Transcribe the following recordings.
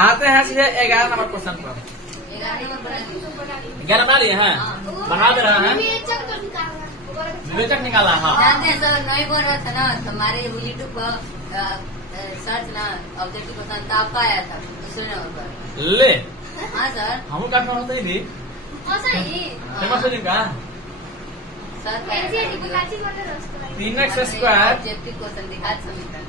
आते हैं सीधे 11 नंबर क्वेश्चन पर। 11 बना लिए हैं, बना दे रहे हैं। विवेचक निकाला। हाँ जानते हैं सर, नहीं बोल रहा था ना हमारे यूट्यूब पर सर्च ना ऑब्जेक्टिव क्वेश्चन तो आपका आया था दूसरे नंबर पर। ले हाँ सर, हम का होता ही थी फेमस का सर 3x² ऑब्जेक्टिव क्वेश्चन दिखा समीकरण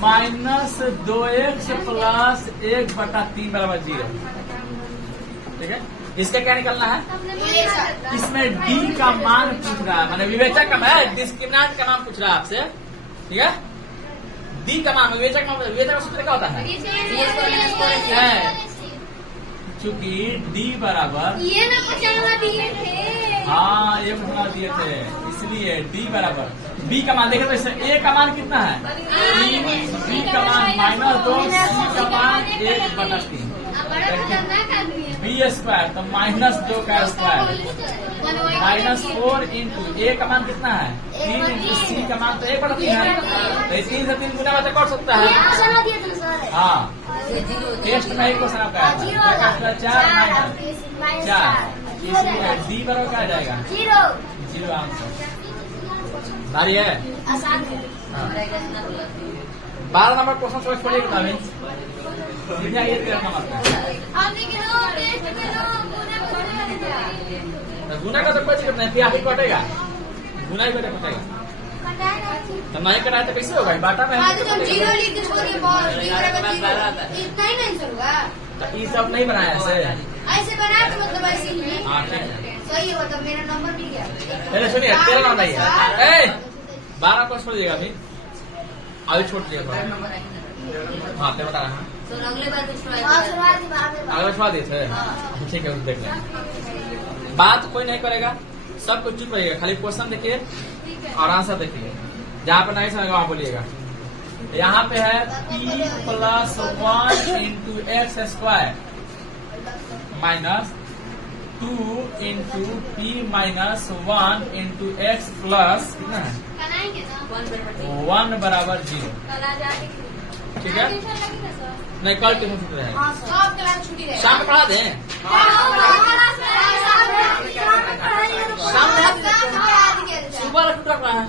-2x प्लस 1/3 बराबर 0। ठीक है, इसका क्या निकलना है? इसमें d का मान पूछ रहा है, मैंने विवेचक का डिस्क्रिमिनेंट का नाम पूछ रहा है आपसे। ठीक है, d का मान विवेचक का सूत्र क्या होता है? चूंकि d बराबर ये ना पचाना दिए थे। हाँ ये बना दिए थे, इसलिए d बराबर b का मान देखे तो इसमें a का मान कितना है? 3, b का मान -2, c का मान 1/3 b² तो -2 का स्क्वायर -4 इंटू a का मान कितना है? 3 इंटू c का मान तो 1/3 है, तो 3 से 3 गुना में कर सकता है। हाँ टेस्ट में एक क्वेश्चन आपका 4 इसलिए d बराबर क्या आ जाएगा? 0 आंसर। नारी है 12 नंबर क्वेश्चन समझ पड़ेगा किताबें। ये 13 नंबर का गुना का तो कोई दिक्कत नहीं, फिर कटेगा, गुना ही कटेगा। तो नहीं कराए तो कैसे होगा? बाटा में तो ये सब नहीं बनाया ऐसे बनाया तो मतलब ऐसे ही। हाँ ठीक है। सही हो तो मेरा नंबर मिल गया। पहले सुनिए 13 नंबर है 12 को छोड़ दिएगा अभी, अभी छोड़ दिएगा। हाँ तो बता रहा हूँ सर अगले बार कुछ अगला छुआ दिए थे। ठीक है देख लें, बात कोई नहीं करेगा, सब कुछ चुप रहिएगा, खाली क्वेश्चन देखिए और आंसर देखिए। जहाँ पर नहीं समझेगा वहाँ बोलिएगा। यहाँ पे है p + 1 into x² -2 into p -1 into x plus कितना है 1 बराबर 0। ठीक है, नहीं कल ट्यूशन छुट्टी रहेगा, शाम में पढ़ा दें। शाम में सुबह छुट्टी रखना है,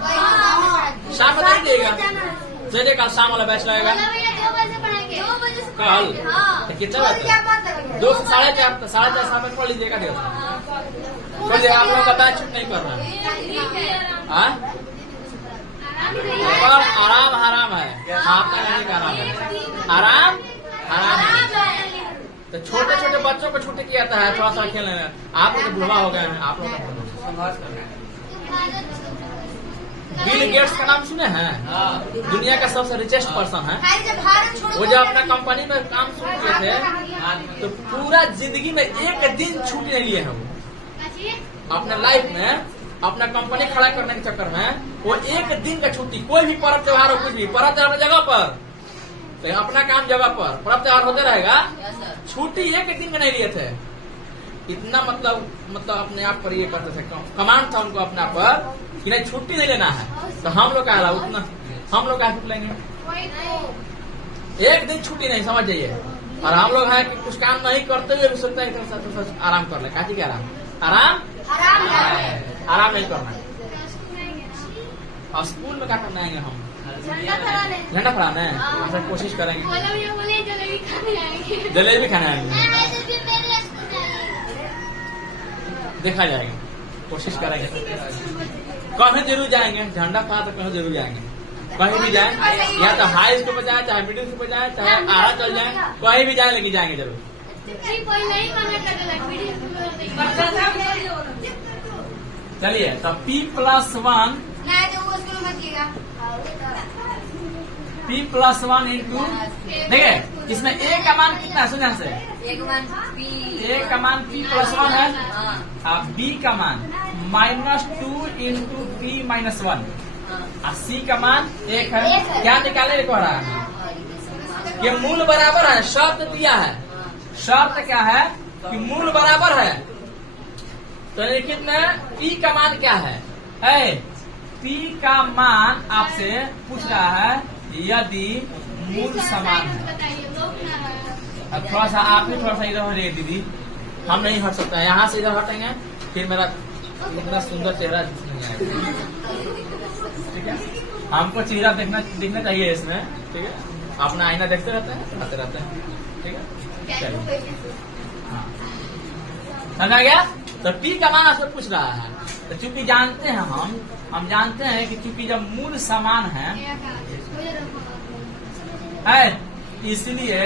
शाम में नहीं देगा। चलिए कल शाम वाला बैच लगेगा कल, तो कितना बजे? 2 से 4:30 शाम में पढ़ लीजिएगा। देखिए आप लोगों का बैच छुट्टी नहीं कर रहा है। आराम हराम है, आपका नहीं का आराम है, आराम हराम है। तो छोटे छोटे बच्चों को छुट्टी किया जाता है थोड़ा सा खेलने में, आप लोग तो बुढ़वा हो गए हैं। आप लोग बिल गेट्स का नाम सुने हैं? दुनिया का सबसे रिचेस्ट पर्सन है। वो जब अपना कंपनी में काम शुरू किए थे तो पूरा जिंदगी में एक दिन छुट्टी नहीं लिए हैं। वो अपने लाइफ में अपना कंपनी खड़ा करने के चक्कर में वो एक दिन का छुट्टी, कोई भी पर्व त्योहार हो, कुछ भी पर्व त्योहार जगह पर, तो अपना काम जगह पर पर्व त्योहार होते रहेगा, छुट्टी एक दिन का नहीं लिए थे। इतना मतलब अपने आप पर ये करते थे, कमांड था उनको अपने आप पर कि नहीं छुट्टी नहीं लेना है। तो हम लोग का अलावा उतना हम लोग क्या छुट्टी लेंगे? एक दिन छुट्टी नहीं, समझ जाइए। और हम लोग है कि कुछ काम नहीं करते हुए भी सोचते हैं आराम कर ले। काची के आराम आराम नहीं करना है। और स्कूल में क्या करना है? हम झंडा फहराना है, ऐसा कोशिश करेंगे। जलेबी खाने आएंगे, देखा जाएगा, कोशिश करेंगे। कहीं जरूर जाएंगे, झंडा फहरा तो कहीं जरूर जाएंगे। कहीं भी जाए, या तो हाई स्कूल पर जाए, चाहे मिडिल स्कूल पर जाए, चाहे आरा चल जाए, कहीं भी जाए लेकिन जाएंगे जरूर। चलिए तो p + 1 इंटू, देखिए इसमें a का मान कितना है? सुनिए से a का मान p + 1 है, और b का मान -2 इंटू p -1, और c का मान 1 है। क्या निकाले को रहा है? ये मूल बराबर है, शर्त दिया है। शर्त क्या है कि मूल बराबर है। तो कितना p का मान क्या है? p का मान आपसे पूछ रहा है यदि मूल समान है। अब थोड़ा सा आप भी थोड़ा सा इधर हटिए दीदी, हम नहीं हट सकते हैं। यहाँ से इधर हटेंगे फिर मेरा इतना सुंदर चेहरा नहीं आएगा। ठीक है, हमको चेहरा दिखना चाहिए इसमें। ठीक है, अपना आईना देखते रहते हैं, आते रहते हैं। ठीक है, चलिए हाँ समझ आ गया। तो पी का मान आपसे पूछ रहा है, तो चूंकि जानते हैं हम जानते हैं कि चूंकि जब मूल समान है इसलिए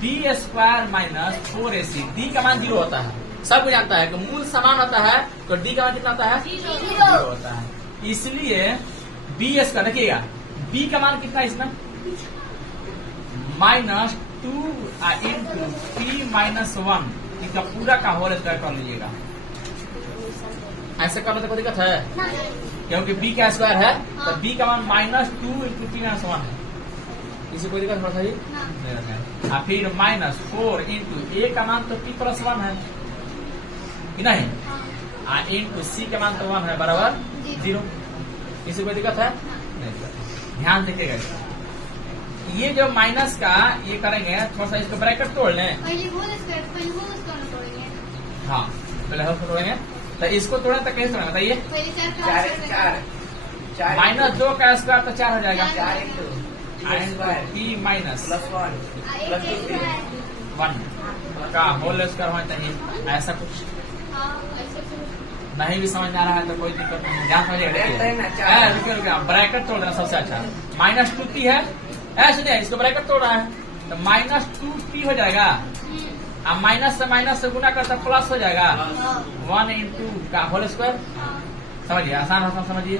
D square minus 4ac, D का मान 0 होता है। सब जानता है कि मूल समान होता है तो डी का मान कितना होता है? 0 होता है। इसलिए बी स्क्वायर, देखिएगा बी का मान कितना है इसमें? -2 इंटू पी माइनस 1, इसका पूरा का होल स्क्वायर कर लीजिएगा। ऐसे करने से कोई दिक्कत है? क्योंकि b का स्क्वायर है तो b का मान -2 इंटू पी माइनस 1 है। इसे कोई दिक्कत थोड़ा सा नहीं रखना है। फिर -4 इंटू a का मान तो p प्लस 1 है कि नहीं, इंटू c का मान तो 1 है बराबर 0। इसे कोई दिक्कत है नहीं। ध्यान देखिएगा, ये जो माइनस का ये करेंगे, थोड़ा सा इसको ब्रैकेट तोड़ लें। हाँ पहले होल तोड़ेंगे, तो इसको तोड़े तो कैसे तोड़ेंगे बताइए? -2 का स्क्वायर तो 4 हो जाएगा, 4 इंटू पी माइनस 1 का होल स्क्वायर होना चाहिए। ऐसा कुछ नहीं भी समझ में आ रहा है तो कोई दिक्कत नहीं, ध्यान समझिएगा। रुकिए ब्रैकेट तोड़ देना सबसे अच्छा। -2p है, सुनिए इसको ब्रैकेट तोड़ रहा है तो -2p हो जाएगा। अब माइनस से गुना करता प्लस हो जाएगा 1 इंटू का होल स्क्वायर। समझिए, आसान आसान समझिए।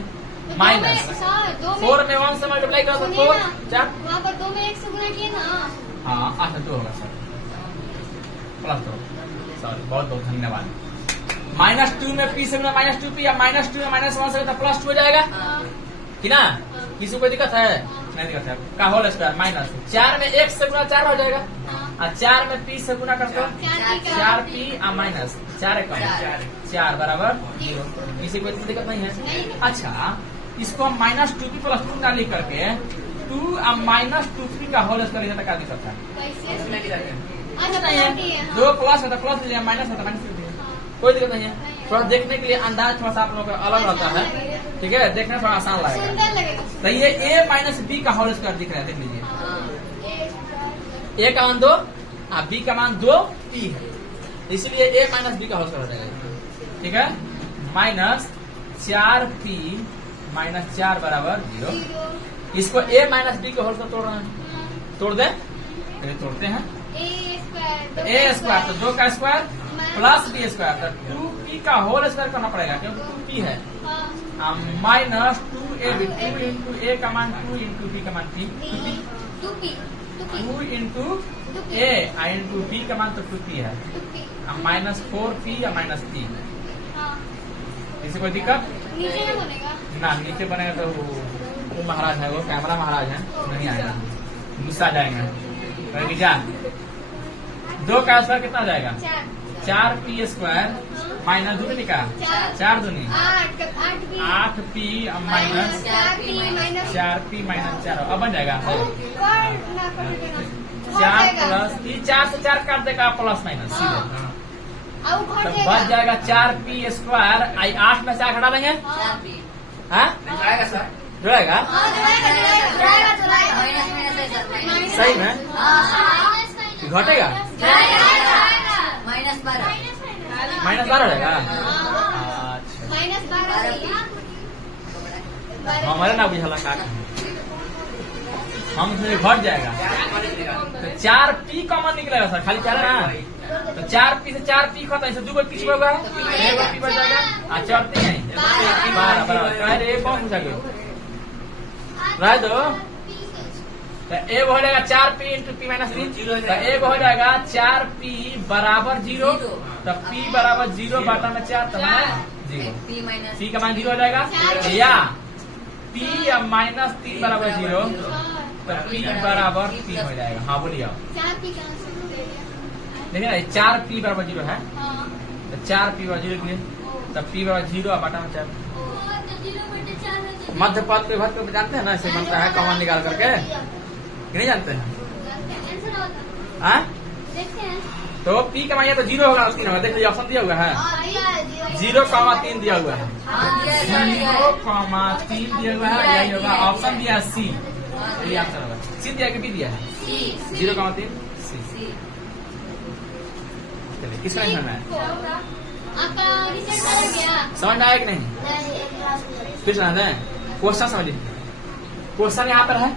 -4 में 1 से मल्टीप्लाई करो तो 4 4 वहाँ पर 2 में 1 से गुना किए ना। हाँ अच्छा 2 होगा सर, प्लस 2 सॉरी, बहुत बहुत धन्यवाद। -2 में p से गुना -2p, या -2 में -1 से तो +2 हो जाएगा कि ना? किसी को कोई दिक्कत है? नहीं दिक्कत है। का होल स्क्वायर -4 में 1 से गुना 4 हो जाएगा, और 4 में p से गुना करते हो 4p माइनस 4 4 बराबर 0। किसी को कोई दिक्कत नहीं है। अच्छा, इसको हम -2p प्लस 2 ना लिख करके 2 -2p का होल स्क्वायर लिखा, क्या दिक्कत है? नहीं है, 2 प्लस है तो प्लस लीजिए, माइनस है तो माइनस लीजिए, कोई दिक्कत नहीं है। थोड़ा देखने के लिए अंदाज थोड़ा सा आप लोगों का अलग रहता है। ठीक है, देखने थोड़ा आसान लगेगा। तो ये a माइनस b का होल स्क्वायर दिख रहा है, देख लीजिए। a का मान 2 और b का मान 2p है, इसलिए a माइनस b का होल स्क्वायर हो जाएगा। ठीक है, -4p माइनस 4 बराबर 0। इसको a माइनस b के होल स्क्वायर तोड़ रहे हैं, तोड़ दे, तोड़ते हैं। a स्क्वायर तो 2 का स्क्वायर प्लस b स्क्वायर तो 2p का होल स्क्वायर करना पड़ेगा क्योंकि 2p है। -2a इंटू a का मान 2 इंटू b का मान 3, 2 इंटू a इंटू b का मान तो 2p है, -4p या -3। इसे कोई दिक्कत ना? नीचे बनेगा तो वो महाराज है, वो कैमरा महाराज है, नहीं आएगा, गुस्सा जाएंगे। क्या 2 का स्क्वायर कितना हो जाएगा? 4p स्क्वायर माइनस 2 का 4 दूनी 8p माइनस 4p माइनस 4 अब बन जाएगा 4 प्लस 4 से 4 काट देगा प्लस माइनस सीधे, तो बच जाएगा 4p स्क्वायर। 8 में से 8 हटा देंगे, सर जुड़ेगा सही में, घटेगा -12 रहेगा। अच्छा हमारे ना बुझा का हम उसमें घट जाएगा तो 4p कॉमन निकलेगा सर, खाली 4 है ना, तो 4p से 4p खत्म, इसे 2 पीछे होगा, 1 p बच जाएगा। चढ़ते हैं बराबर कौन पूछा गया रह दो, तो एक हो जाएगा 4p इंटू p माइनस 3, तो एक हो जाएगा 4p बराबर 0, तो p बराबर 0 बटा में 4 तो 0, p का मान 0 हो जाएगा, या p या -3 बराबर 0 तो p बराबर 3 हो जाएगा। हाँ बोलिए, देखिए ना 4p बराबर 0 है, तो 4p बराबर 0 के लिए तो p बराबर 0 बटा में 4। मध्य पद पे भद पे जानते हैं ना, ऐसे बनता है कॉमन निकाल करके, नहीं जानते हैं? देखते हैं। तो पी का मान या तो 0 होगा 3 होगा। देखिए ऑप्शन दिया हुआ है और ये 0,3 दिया हुआ है। हाँ दिया है सर, दिया है। 0,3 दिया हुआ है। यही होगा ऑप्शन दिया सी। यही आंसर होगा। सी दिया कि बी दिया है? सी 0,3 सी। सी। चलिए किस में है? आपका रिजल्ट आ गया। समझ में आया कि नहीं? फिर समझ रहे हैं? क्वेश्चन समझ लीजिए। क्वेश्चन यहाँ पर है,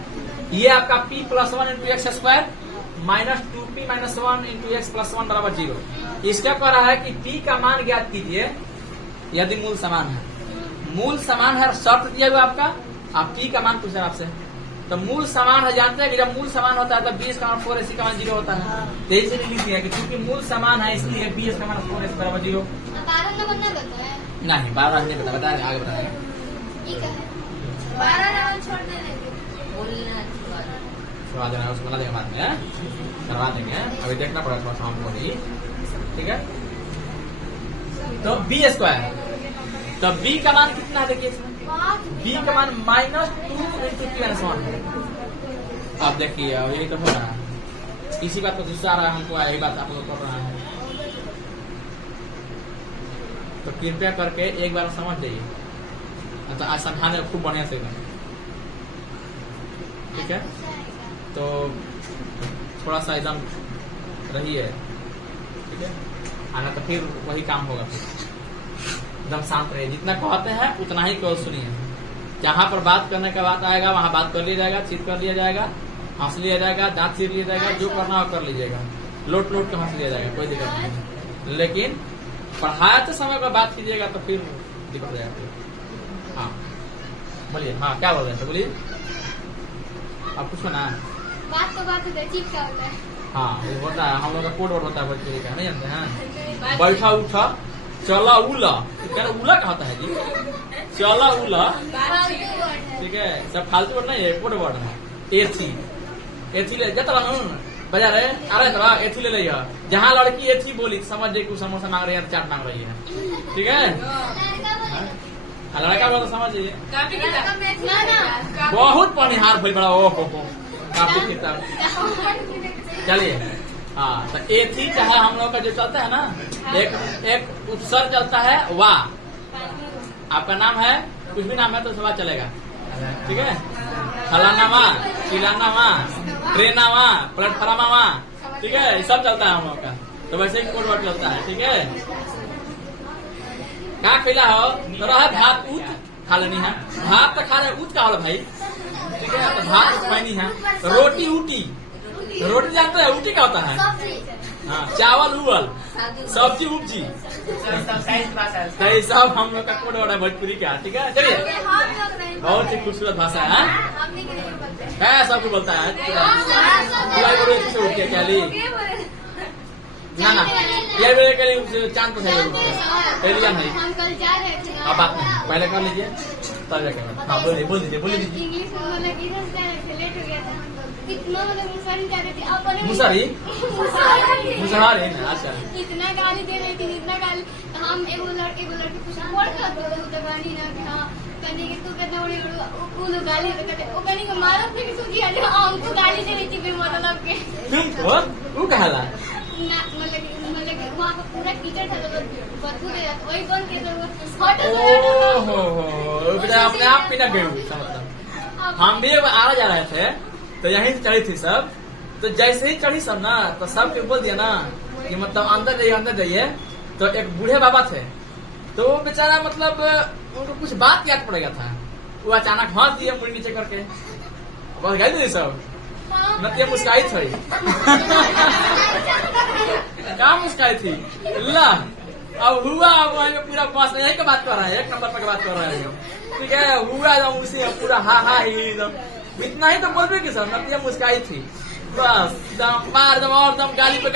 ये आपका p + 1 × x² -2p - 1 × x + 1 = 0। इसका कह रहा है कि p का मान ज्ञात कीजिए यदि मूल समान है। मूल समान है, शर्त दिया हुआ आपका। आप p का मान पूछ रहे हैं आपसे, तो मूल समान है। जानते हैं कि जब मूल समान होता है तो 20 का मान 4ac का मान 0 होता है। तो इसे लिख दिया कि चूंकि मूल समान है इसलिए 20 का मान 4ac = 0। कारण नंबर ना बताया। नहीं 12 नहीं बता, बताएंगे आगे बताएंगे। ठीक है। 12 नंबर छोड़ देंगे। बोलना करवा देना, उसको बना देंगे बाद में, करवा देंगे। अभी देखना पड़ेगा थोड़ा सा हमको भी, ठीक है। तो b², तो b का मान कितना है देखिए इसमें। b का मान -2 × p - 1 है। अब देखिए अब यही तो हो रहा है। इसी बात को गुस्सा आ रहा है हमको, यही बात आप लोग कर रहा है। तो कृपया करके एक बार समझ जाइए, तो आज समझाने खूब बढ़िया से एकदम, ठीक है। तो थोड़ा सा एकदम रहिए, ठीक है। आना तो फिर वही काम होगा, फिर एकदम शांत रहिए। जितना कहते हैं उतना ही केवल सुनिए। जहाँ पर बात करने का बात आएगा वहाँ बात कर लिया जाएगा, चीत कर लिया जाएगा, हंस लिया जाएगा, दांत चीर लिया जाएगा, जो करना हो कर लीजिएगा, लोट लोट के हंस लिया जाएगा, कोई दिक्कत नहीं। लेकिन पढ़ाते समय पर बात कीजिएगा तो फिर दिक्कत हो जाएगा। हाँ बोलिए, हाँ क्या बोल रहे थे, बोलिए आप कुछ ना। बात तो बात होता है, चीप क्या होता है? हाँ ये होता है, हम लोग का कोड वर्ड होता है भोजपुरी का, नहीं जानते हैं? बैठा उठा चला उला, उला का होता है जी, चला उला, फालतू वर्ड है। ठीक है। सब फालतू वर्ड नहीं है, कोड वर्ड है। एथी एथी ले जाता बाजार है, अरे थोड़ा एथी ले लिया। जहाँ लड़की एथी बोली समझ जाए कुछ समोसा मांग रही है, चाट मांग रही है, ठीक है। लड़का बोला तो समझ जाइए ना ना बहुत पनिहार भाई बड़ा। ओ हो काफी किताब। चलिए हाँ, तो एथी चाहे हम लोग का जो चलता है ना, एक उपसर्ग चलता है वा। आपका नाम है, कुछ भी नाम है तो सवाल चलेगा, ठीक है। फलानावा, चिलानावा, ट्रेनावा, प्लेटफॉर्मावा, ठीक है, सब चलता है हम लोग का। तो वैसे ही कोड वर्ड चलता है, ठीक है। क्या खिला हो तो रहा भात ऊत खा लेनी है, भात तो खा रहे ऊत का हो भाई, ठीक है। तो भात खैनी है, रोटी ऊटी, रोटी जानते हैं ऊटी का होता है, हाँ चावल उवल, सब्जी उपजी, सब हम लोग का कोड वर्ड है भोजपुरी का, ठीक है। चलिए बहुत ही खूबसूरत भाषा है, सबको बोलता है। क्या ली ना ना ये मेरे के लिए चांद तो एलियन है। हम कल जा रहे थे। अब बात नहीं, पहले कर लीजिए तब जाके। हाँ बोलिए, बोल दीजिए, बोल दीजिए। इंग्लिश में मतलब इधर जा रहे थे, लेट हो गया था। कितना मतलब मुसहरी जा रहे थे, अपने मुसहरी मुसहरी ना, अच्छा इतना गाली दे रही थी, इतना गाली। तो हम एगो लड़के कुछ बोल कर तो गाली ना कि हाँ कहने कि तू कहते उड़े उन गाली तो कहते वो कहने को मारत नहीं कि सूझी आज हमको गाली दे रही थी फिर मतलब के तुमको वो कहला ना मतलब कि वहाँ का पूरा कीचड़ था तो बदबू दे जाता, वही बन के तो हटो ओहो बेटा अपने आप पीना गए। हम भी आ जा रहे थे तो यहीं से चढ़ी थी सब, तो जैसे ही चढ़ी सब ना तो सबके बोल दिया ना कि मतलब अंदर जाइए। तो एक बूढ़े बाबा थे, तो वो बेचारा मतलब उनको कुछ बात याद पड़ गया था, वो अचानक हंस दिए मुड़ी नीचे करके, बस गई थी सब नतिया मुस्काई थी। क्या मुस्काई थी ला। अब हुआ वहीं पे पूरा बस यही का बात कर रहा है, 1 नंबर पर बात कर रहा है, ठीक है। हुआ एकदम उसी पूरा हा हा ही एकदम इतना ही तो बोल भी कि सब नतिया मुस्काई थी, बस एकदम मार दम और दम गाली पे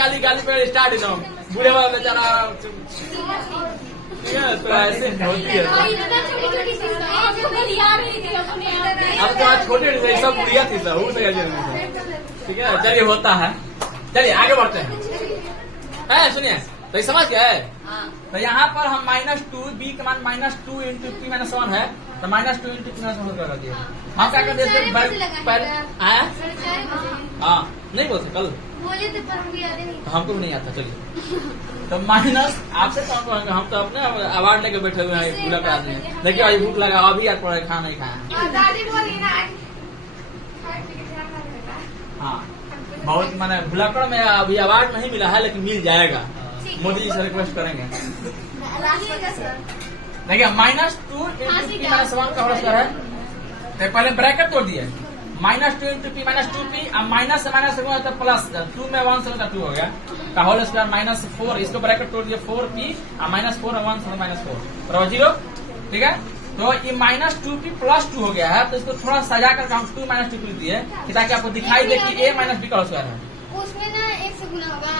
स्टार्ट एकदम बूढ़े वाला बेचारा, ठीक है। तो ऐसे होती है। अब तो आज छोटे सब बुढ़िया थी सब, ठीक है। चलिए होता है, चलिए आगे बढ़ते हैं। सुनिए तो ये समझ गए। तो यहाँ पर हम -2 b का मान -2 × p - 1 है, तो -2 इंटू पी माइनस कर दिया। हम क्या करते थे पहले आया 4:30 हाँ नहीं बोलते कल बोले थे पर हमको याद ही नहीं। हमको भी नहीं आता। चलिए तो माइनस आपसे कौन कहेंगे, हम तो अपने अवार्ड लेके बैठे हुए हैं पूरा का आदमी। देखिए भाई भूख लगा अभी यार पड़ा खाना नहीं खाया। दादी बोली ना हाँ बहुत मैंने भुलाकड़ में अभी अवार्ड नहीं मिला है लेकिन मिल जाएगा। मोदी जी से रिक्वेस्ट करेंगे। देखिए -2 इंटू पी माइनस 1 का होल स्क्वायर है। तो पहले ब्रैकेट तोड़ दिए -2 इंटू पी माइनस 2p अब माइनस से माइनस तो प्लस 2 में 1 से 2 हो गया का होल स्क्वायर -4 इसको ब्रैकेट तोड़ दिए 4p और -4 और 1 से -4 बराबर 0। ठीक है तो ये -2p +2 हो गया है। तो इसको थोड़ा सजा कर हम 2 - 2p दिए कि ताकि आपको दिखाई दे कि a - b का होल स्क्वायर है। उसमें ना 1 से गुना होगा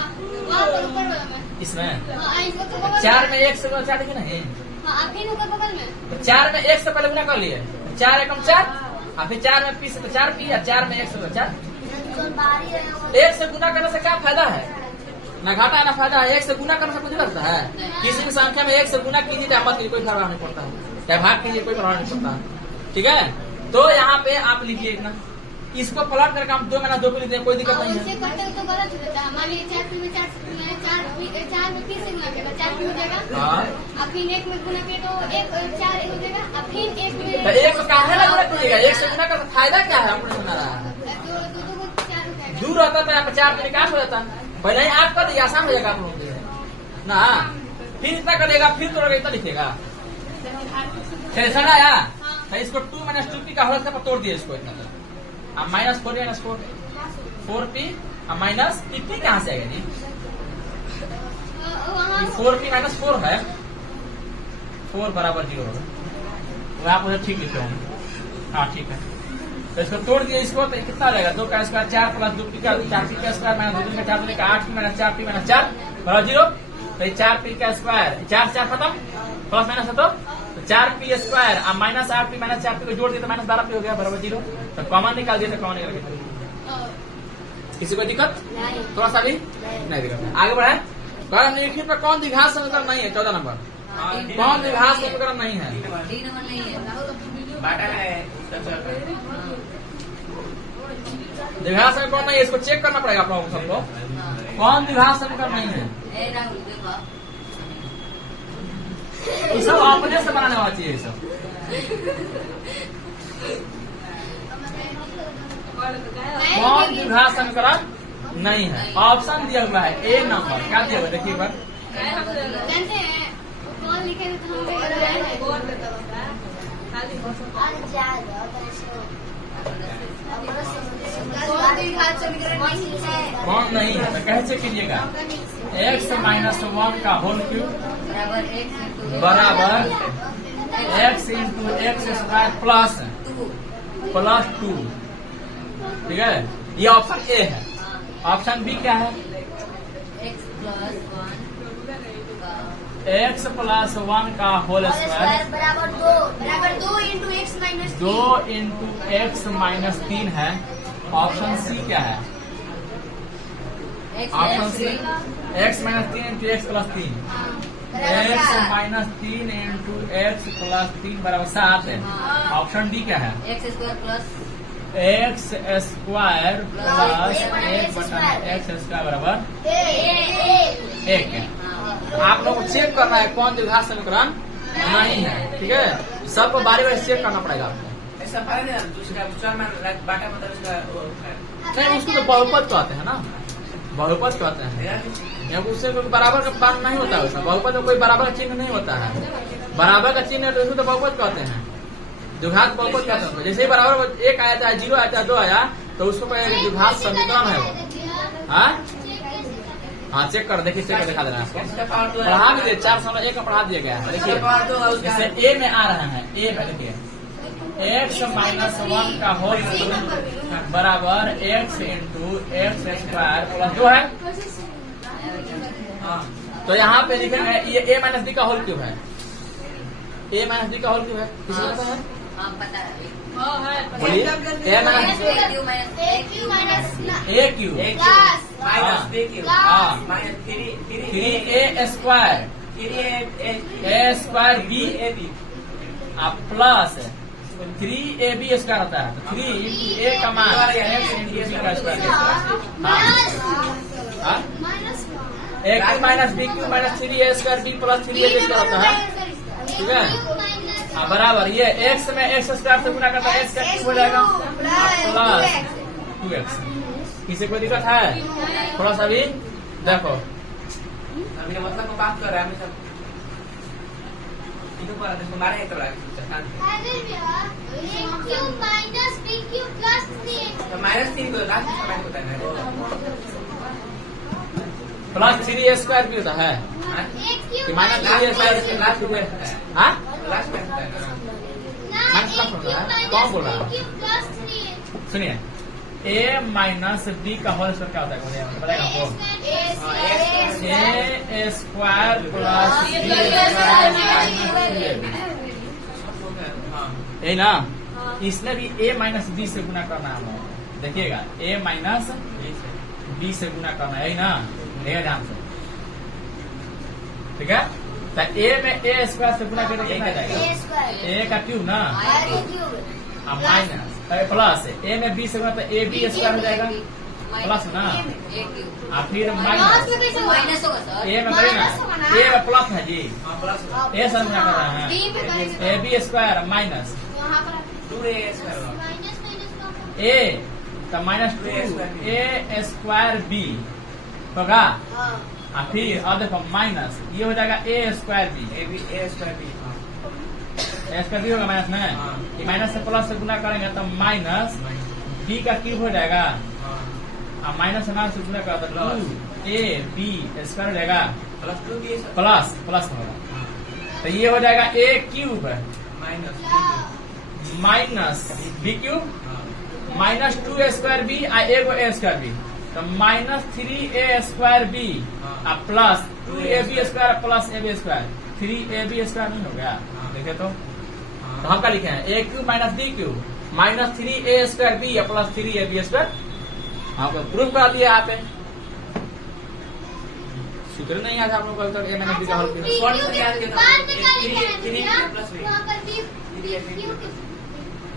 वहाँ पर ऊपर वाला में। इसमें हाँ, इसको तो बगल 4 में 1 से गुना 4 देखिए नहीं हाँ फिर ऊपर बगल में तो 4 में 1 से पहले गुना कर लिए 4 एकम 4 और फिर 4 में p से तो 4p और 4 में 1 से 4 1 से गुना करने से क्या फायदा है, ना घाटा है ना फायदा है। 1 से गुना करने से कुछ लगता है। किसी भी संख्या में 1 से गुना कीजिए चाहे मत कीजिए कोई फर्क नहीं पड़ता है, चाहे भाग कीजिए कोई फर्क नहीं पड़ता है। ठीक है तो यहाँ पे आप लिखिए इतना इसको पलट करके हम 2 - 2 पे लिखते हैं कोई दिक्कत नहीं उससे है। करते हुए तो गलत हो जाता है। मान लीजिए 4 में 4 में p से गुना किया 4 p हो जाएगा हाँ और फिर 1 में गुना किया तो 4 हो जाएगा और फिर 1 में तो 1 को कहा ना गुना कीजिएगा 1 से गुना का फायदा क्या है हमने सुना रहा है। दो 4 हो जाएगा। दूर रहता था यहाँ पे 4 में निकाल हो जाता पहले ही आप कर दिए आसान हो जाएगा आप लोगों के लिए ना। फिर इतना करेगा फिर तो इतना लिखेगा समझ आया। तो इसको 2 - 2p का होल स्क्वायर तोड़ दिए इसको इतना अब -4 4p और माइनस p कहाँ से आएगा जी वहाँ 4p - 4 है 4 बराबर 0 होगा वो आप उधर ठीक लिखे होंगे। हाँ ठीक है तो इसको तोड़ दिए इसको तो कितना रहेगा 2 का स्क्वायर 4 + 2p का 4p का स्क्वायर - 2 का 4 2 का 8p - 4p - 4 बराबर 0। तो 4p का स्क्वायर 4 4 खत्म प्लस माइनस है तो 4p स्क्वायर और -8p - 4p को जोड़ दिए तो -12p हो गया बराबर 0। तो कॉमन निकाल दिए तो कॉमन निकाल दिया। किसी को दिक्कत नहीं थोड़ा सा भी नहीं दिक्कत आगे बढ़ाए। कारण निरीक्षण पर कौन द्विघात समीकरण नहीं है 14 नंबर कौन द्विघात समीकरण नहीं है 3 नंबर नहीं है। द्विघात समीकरण नहीं है इसको चेक करना पड़ेगा आप लोगों को सबको कौन द्विघात समीकरण नहीं है। ए राहुल देखो ये सब अपने से बनाने वाला चाहिए ये सब। कौन द्विघात समीकरण नहीं है ऑप्शन दिया हुआ है ए नंबर क्या दिया हुआ है देखिए एक बार जानते हैं कौन लिखे तो हम कौन नहीं है तो कैसे कीजिएगा x - 1 का होल क्यूब बराबर x into x square plus 2 ठीक है ये ऑप्शन ए है। ऑप्शन बी क्या है x + 1 का होल स्क्वायर बराबर 2 into x minus 2 into x minus 3 है। ऑप्शन सी क्या है option C x - 3 into x plus 3 x - 3 into x plus 3 बराबर 7 है। ऑप्शन डी क्या है x square plus x square plus 1/x square बराबर 1 है। आप लोग को चेक करना है कौन द्विघात समीकरण नहीं है। ठीक है सबको बारी बारी चेक करना पड़ेगा आपको। नहीं उसको तो बहुपद कहते हैं ना बहुपद कहते हैं या उससे कोई बराबर का मान नहीं होता है उसमें बहुपद में कोई बराबर का चिन्ह नहीं होता है। बराबर का चिन्ह है तो उसको तो बहुपद कहते हैं द्विघात बहुपद कहते हैं। जैसे ही बराबर 1 आया चाहे 0 आया चाहे 2 आया तो उसको द्विघात समीकरण है वो। हाँ चेक कर देखिए चेक कर दिखा दे रहा है आपको पढ़ा भी दे 401 का पढ़ा दिया गया है। देखिए जैसे ए में आ रहा है ए में देखिए x - 1 का होल बराबर x into x square plus 2 है। तो यहाँ पे लिखेंगे ये a - b का होल क्यूब है a - b का होल क्यूब है किसी को पता है पता है बोलिए a cube 3a square a square b अब प्लस 3ab स्क्वायर होता है, तो 3 इंटू ए का मान x इंटू बी का square. A cube minus B cube minus 3a square B plus 3ab square होता है, ठीक है। हाँ बराबर, ये x में x स्क्वायर से गुना करता है, x का क्यूब हो जाएगा प्लस 2x। किसी कोई दिक्कत है? थोड़ा सा भी देखो, अभी मतलब को बात कर रहा है, हम सब इनको पर इसको मारे है तो लगा तो माइनस 3 को लास्ट समय होता है प्लस 3a स्क्वायर भी होता है कि माइनस 3a स्क्वायर लास्ट में हाँ लास्ट में होता है कौन बोल रहा है? सुनिए, a माइनस बी का होल स्क्वायर क्या होता है बताएगा आपको? a स्क्वायर प्लस यही ना, इसमें भी a माइनस बी से गुना करना है। देखिएगा a माइनस बी से गुना करना है, यही ना, ध्यान से, ठीक है। तो a में a स्क्वायर से गुना करके कितना जाएगा? a का क्यूब ना, माइनस प्लस a में b से गुना तो a b स्क्वायर हो जाएगा प्लस ना, और फिर माइनस a में करेगा, a में प्लस है जी, a से गुना कर रहे हैं, a b square minus a तो माइनस 2a स्क्वायर b होगा, और फिर अब देखो माइनस ये हो जाएगा a square b, a square b होगा माइनस में, ये माइनस से प्लस से गुना करेंगे तो माइनस b का क्यूब हो जाएगा, और माइनस से माइनस से गुना करेगा तो 2ab स्क्वायर हो जाएगा प्लस होगा, तो ये हो जाएगा a cube minus b cube minus 2a square b और a स्क्वायर b, तो माइनस 3a स्क्वायर b और plus 2ab square plus ab square, 3ab square नहीं हो गया? देखे तो हम क्या लिखे हैं? a cube minus b cube minus 3a square b या प्लस 3ab स्क्वायर। आपको प्रूफ करा दिया यहाँ पे, सूत्र नहीं आता आप लोग कल तक a माइनस b का हल किया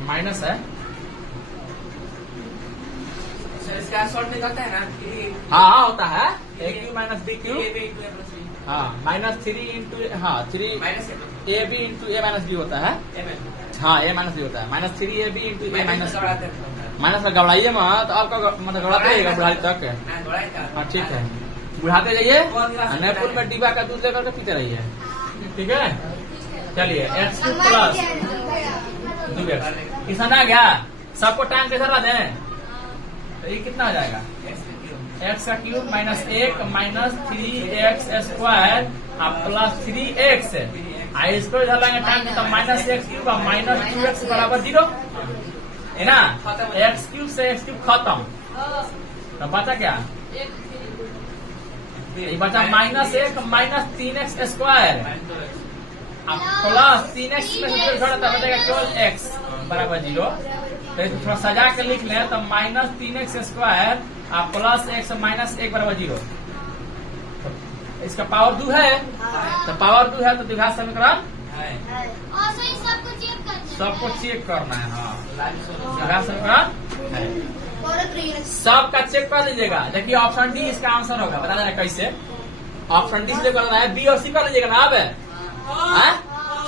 माइनस है, इसका शॉर्ट निकलता है ना, हाँ होता है a cube minus b cube, हाँ माइनस 3 इंटू हाँ 3 minus ab into a minus b होता है, हाँ a माइनस b होता है, minus 3ab into a minus minus का घबराइए मत, आपका मतलब घबराते रहेगा बुढ़ाई तक। हाँ ठीक है, बुढ़ाते जाइए, नैपुर में डिब्बा का दूध लेकर के पीते रहिए, ठीक है। चलिए x क्यूब प्लस 2x किसान आ गया, सबको टाइम कैसा रहा दें, तो ये कितना हो जाएगा? x का cube minus 1 minus 3x square plus 3x, इसको इधर लाएंगे टाइम तो minus x cube minus 2x बराबर 0 है ना, x क्यूब से x क्यूब खत्म, तो बचा क्या? ये बचा minus 1 minus 3x square plus 3x में से बचेगा केवल x बराबर 0, तो थोड़ा सजा के लिख लें तो minus 3x square plus x minus 1 बराबर 0, इसका पावर 2 है, तो पावर 2 है तो द्विघात समीकरण सबको चेक करना है, हाँ द्विघात समीकरण सबका चेक कर लीजिएगा। देखिए ऑप्शन डी इसका आंसर होगा, बता देना कैसे, ऑप्शन डी से करना है, बी और सी कर लीजिएगा ना। अब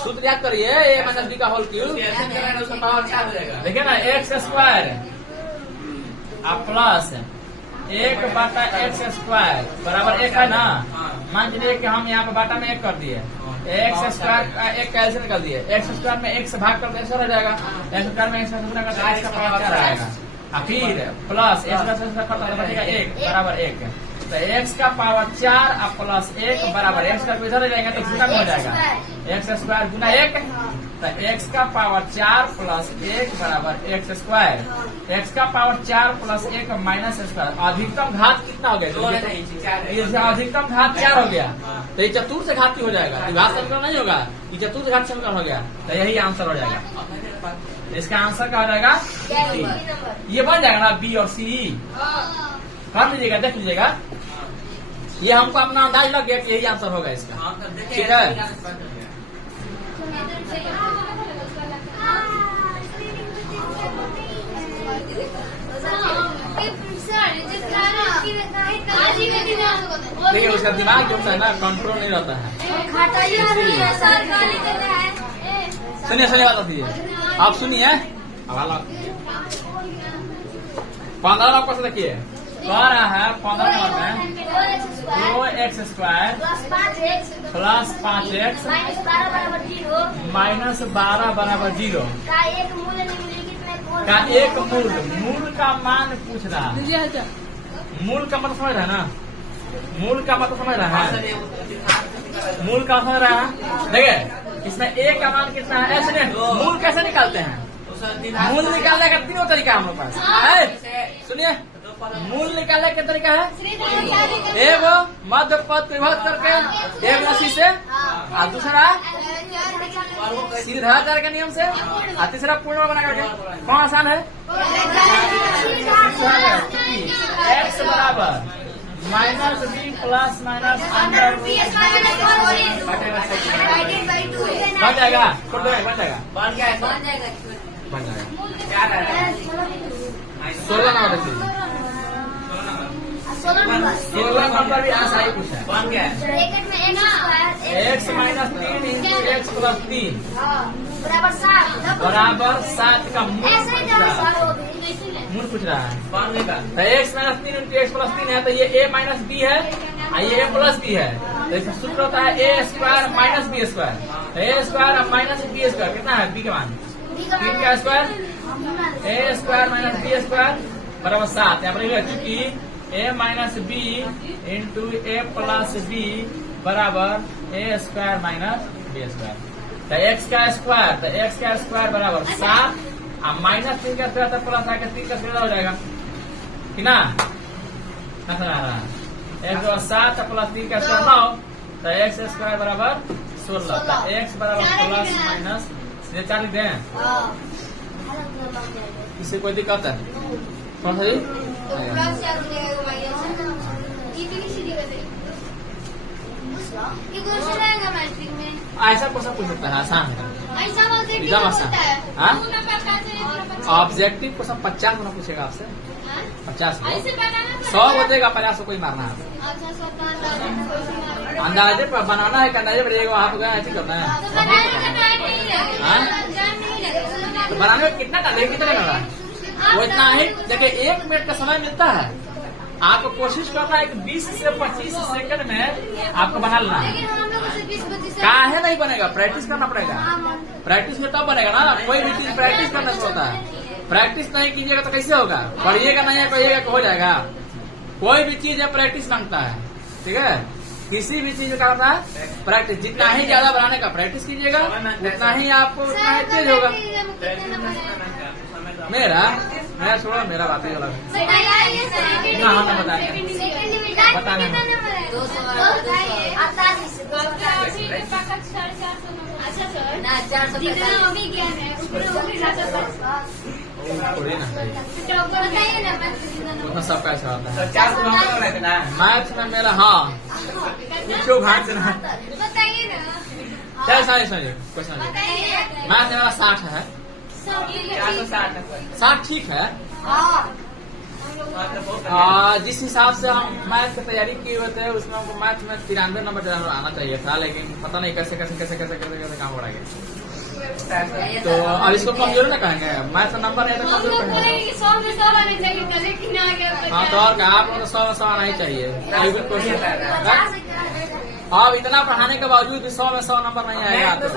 सूत्र याद करिए, a माइनस b का होल क्यूब, उसका पावर 4 हो जाएगा, देखिए ना x square plus 1/x square बराबर 1 है ना, मान लीजिए कि हम यहाँ पे बाटा में 1 कर दिए, x स्क्वायर का 1 कैसे निकल दिए, x स्क्वायर में 1 से भाग करके ऐसा रह जाएगा, x स्क्वायर में 1 से गुना करके x का पावर 4 आएगा, फिर प्लस x बचेगा 1 बराबर 1, तो x का पावर 4 प्लस 1 बराबर x का इधर जाएगा तो गुना हो जाएगा, x स्क्वायर गुना 1, तो x का पावर 4 प्लस 1 बराबर x स्क्वायर, x का पावर 4 प्लस 1 माइनस स्क्वायर, अधिकतम घात कितना हो गया? अधिकतम घात 4 हो गया, तो ये चतुर्थ घात हो जाएगा, घात समीकरण नहीं होगा, ये चतुर्थ घात समीकरण हो गया, तो यही आंसर हो जाएगा। इसका आंसर क्या हो जाएगा? ये बन जाएगा ना बी और सी, कर लीजिएगा, देख लीजिएगा, ये हमको अपना अंदाज लग गया कि यही आंसर होगा इसका, ठीक है। देखिए उसका दिमाग जो होता है ना कंट्रोल नहीं रहता है। सुनिए सुनिए बात आती है, आप सुनिए। 15 नंबर से देखिए कह रहा है 15 नंबर में 2x² प्लस 5x माइनस 12 बराबर 0 का एक मूल का मान पूछ रहा है। मूल का मतलब समझ रहा है ना, मूल का मतलब समझ रहा है, मूल का समझ रहा है। देखिए इसमें a का मान कितना है, ऐसे नहीं मूल कैसे निकालते हैं, मूल निकालने का तीनों तरीका हम लोग पास है। सुनिए मूल निकालने का तरीका है, एगो मध्य पद विभक्त करके एक राशि से, और दूसरा सीधा आधार के नियम से, और तीसरा पूर्ण बना करके। कौन आसान है? x बराबर minus b plus minus under बन जाएगा, छोड़ दो बन जाएगा, बन गया है, बन जाएगा। बन जाएगा। क्या रहा है? 16 नंबर देखिए, 16 नंबर भी आशा ही पूछा है। बन गया है। x minus 3 into x plus 3 बराबर 7 का मूल पूछ रहा है। बन गया। तो x minus 3 into x plus 3 है, तो ये a माइनस b है और ये a प्लस b है। तो इसका सूत्र होता है a square minus b square. तो a स्क्वायर और माइनस b स्क्वायर कितना है, b के मान 3 का square, a square minus b square बराबर 7। यहाँ पर चूंकि a minus b into a plus b बराबर a square minus b square. तो x का स्क्वायर बराबर 7 और माइनस 3 का स्क्वायर प्लस आकर 3 का स्क्वायर हो जाएगा कि ना, एक 7 प्लस 3 का स्क्वायर 9, तो x स्क्वायर बराबर 16। तो x बराबर प्लस माइनस ये 4 लिख दें, इससे कोई दिक्कत है? कौन सा ऐसा क्वेश्चन पूछ सकता है, आसान है एकदम आसान। हाँ ऑब्जेक्टिव क्वेश्चन 50 गुना पूछेगा आपसे, 50 100 बचेगा, 50 कोई मारना है। अंदाजे पर बनाना है, अंदाजे पर एक हाथ गया ऐसे करना है। तो बनाने में कितना टाइम कितना लगा, वो इतना ही। देखिए 1 मिनट का समय मिलता है, आपको कोशिश करना है कि 20 से 25 सेकंड में आपको बना लेना है। काहे नहीं बनेगा, प्रैक्टिस करना पड़ेगा, प्रैक्टिस में तब बनेगा ना। कोई भी चीज प्रैक्टिस करना होता है, प्रैक्टिस नहीं कीजिएगा तो कैसे होगा, पढ़िएगा नहीं है कहिएगा तो हो जाएगा। कोई भी चीज है प्रैक्टिस मांगता है, ठीक है। किसी भी चीज का होता है प्रैक्टिस, जितना ही ज्यादा बनाने का प्रैक्टिस कीजिएगा उतना ही आपको उतना ही तेज होगा। मेरा छोड़ो, मेरा बात ही अलग है ना, हम बताने उतना सबका ऐसा होता है। 400 नंबर रहते ना मैथ्स में मेरा, हाँ क्यों घाट से ना सॉरी क्वेश्चन मैथ में मेरा 60 है, 60 ठीक है। जिस हिसाब से हम मैथ की तैयारी किए हुए थे उसमें हमको मैथ में 93 नंबर आना चाहिए था, लेकिन पता नहीं कैसे काम हो रहा है। तो अब इसको कमजोर ना कहेंगे, मैथ का नंबर है तो कमजोर कहेंगे। हाँ तो और क्या, आप 100 आना ही चाहिए। अब इतना पढ़ाने के बावजूद भी 100 में 100 नंबर नहीं आएगा तो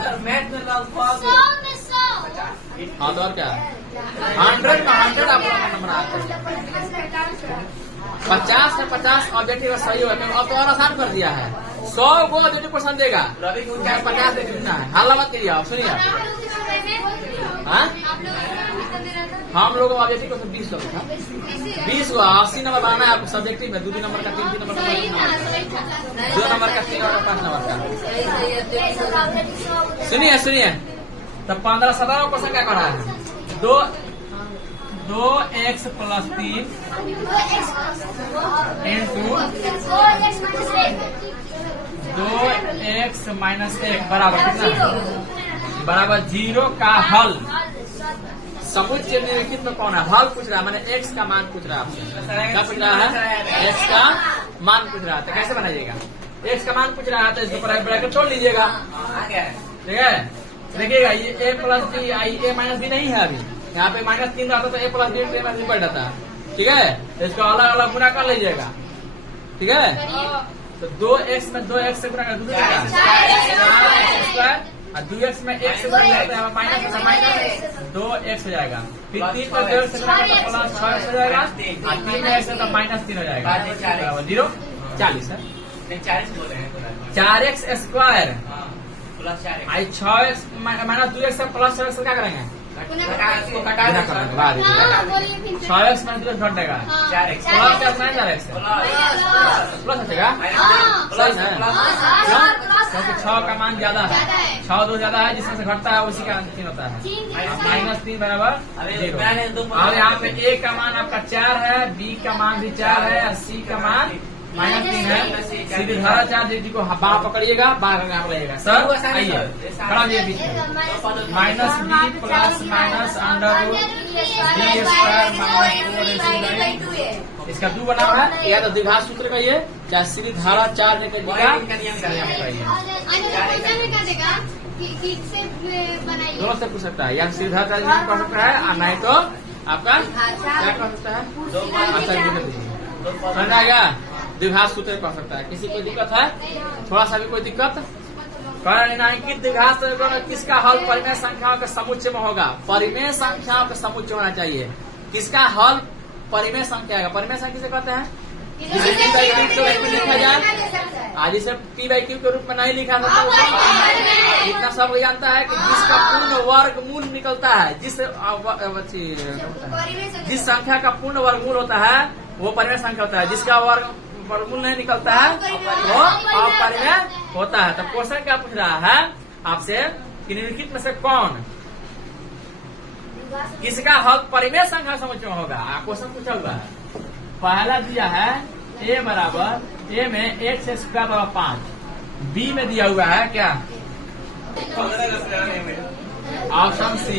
हाँ तो और क्या, 100 में 100 आप नंबर आता है। 50 से 50 ऑब्जेक्टिव सही होगा, अब तो और आसान कर दिया है। 100 को ऑब्जेक्टिव क्वेश्चन देगा, 50 से कितना है, हल्ला मत करिए आप, सुनिए। हाँ हम लोग ऑब्जेक्टिव क्वेश्चन 20 लोग था, 20 को 80 नंबर बनाना है आपको सब्जेक्टिव में, 2 नंबर का 3 नंबर का 2 नंबर का 3 और 5 नंबर का। सुनिए तो 15-17 क्वेश्चन क्या कर रहा है, 2x plus 3 into 2x minus 1 बराबर कितना, बराबर 0 का हल समुच्चय निम्नलिखित में कौन है? हल पूछ रहा है, मैंने एक्स का मान पूछ रहा है आपसे। क्या पूछ रहा है? एक्स का मान पूछ रहा है। तो कैसे बनाइएगा? एक्स का मान पूछ रहा है तो इसको ब्रैकेट छोड़ लीजिएगा, ठीक है। देखिएगा ये ए प्लस बी, ए माइनस बी नहीं है अभी, यहाँ पे -3 रहता तो ए प्लस बी माइनस बी बढ़ जाता है, ठीक है। तो इसको अलग अलग गुना कर लीजिएगा, ठीक है। तो 2x में 2x से गुना कर 2x में 1 से गुना करते हैं माइनस 2x हो जाएगा। फिर 3 पर 2 से गुना करते हैं प्लस 6x हो जाएगा, और 3 में 1 से तो -3 हो जाएगा, 0 40 है। 4x स्क्वायर प्लस 4x आई 6x माइनस 2x से प्लस 6x से क्या करेंगे? गुना करेंगे, 6x माइनस 2x घट जाएगा, 4x प्लस 4x प्लस हटेगा, प्लस है क्योंकि 6 का मान ज्यादा है, 6 2 ज्यादा है, जिसमें से घटता है उसी का 3 होता है। -3 बराबर 0। और यहाँ पे ए का मान आपका 4 है, बी का मान भी 4 है, और सी का मान -3 है। सीधी धारा 4 जी को बाहर पकड़िएगा, बाहर आप लगाइएगा। सर आइए खड़ा होइए बीच में, -b plus minus under root b square minus 4 इसका 2 बना हुआ है, या तो द्विघात सूत्र का ये, चाहे सीधी धारा 4 लेकर दोनों से पूछ सकता है, या सीधी धारा 4 पढ़ सकता है, और नहीं तो आपका क्या कर सकता है, समझ आएगा, द्विघात सूत्र पढ़ सकता है। किसी कोई दिक्कत है? थोड़ा सा भी कोई दिक्कत? निम्नलिखित द्विघात समीकरण किसका हल परिमेय संख्याओं के समुच्चय में होगा? परिमेय संख्याओं के समुच्चय होना चाहिए। किसका हल परिमेय संख्या है? परिमेय संख्या किसे कहते हैं? जिसे p बाई क्यू के रूप में लिखा जाए, आज इसे p बाई क्यू के रूप में नहीं लिखा सकता, इतना सब जानता है कि जिसका पूर्ण वर्गमूल निकलता है, जिस संख्या का पूर्ण वर्गमूल होता है वो परिमेय संख्या होता है, जिसका वर्गमूल नहीं निकलता है वो अपरिमेय होता है। तो क्वेश्चन क्या पूछ रहा है आपसे कि निम्नलिखित में से कौन किसका हल परिमेय संख्या समुच्चय में होगा? क्वेश्चन पूछा हुआ है, पहला दिया है a बराबर a में x स्क्वायर बराबर 5, b में दिया हुआ है क्या? Option C